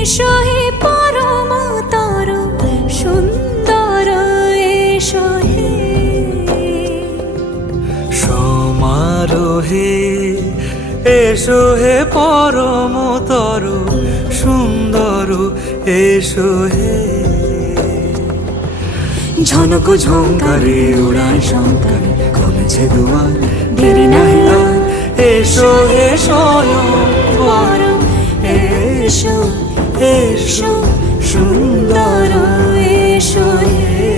এসো হে পরমতর সুন্দর এসো হে সমারোহে এসো হে পরমতর সুন্দর এসো হে ঝনক ঝঙ্কারে উড়ায় শঙ্কারে খুলেছে দুয়ার দেরি নাহি আর এসো হে স্বয়ং বর এসো এসো সুন্দর এসো হে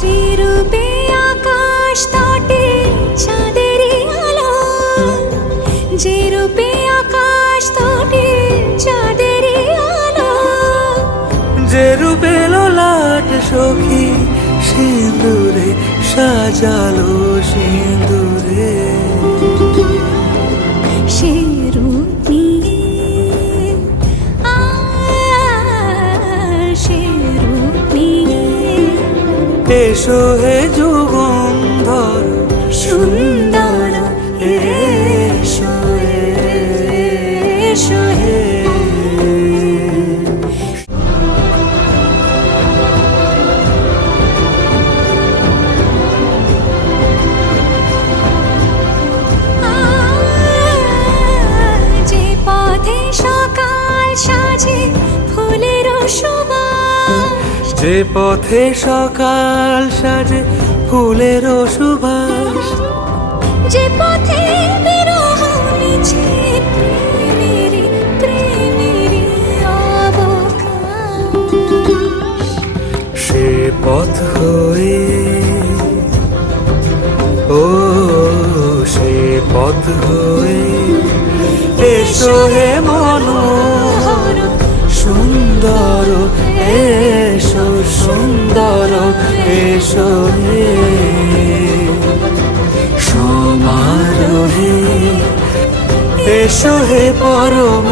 চিরূপে আকাশ তটে চাঁদেরই আলো যে রূপে আকাশ তটে চাঁদেরই আলো যে রূপে ললাট সখী সিঁদুরে সাজালো সিঁদুরে সে রূপ নিয়ে সে রূপ নিয়ে এসো হে যুগন্ধর সুন্দর এসো এসো হে যে পথে সকাল সাজে ফুলের সুবাস যে পথে সকাল সাজে ফুলের সুবাস যে পথে বিরহ নিছে প্রেমেরই অবকাশ সে পথ হয়ে ও সে পথ হয়ে এসো হে মনোহর সুন্দর এসো সুন্দর এসো হে সমারোহে এসো হে পরম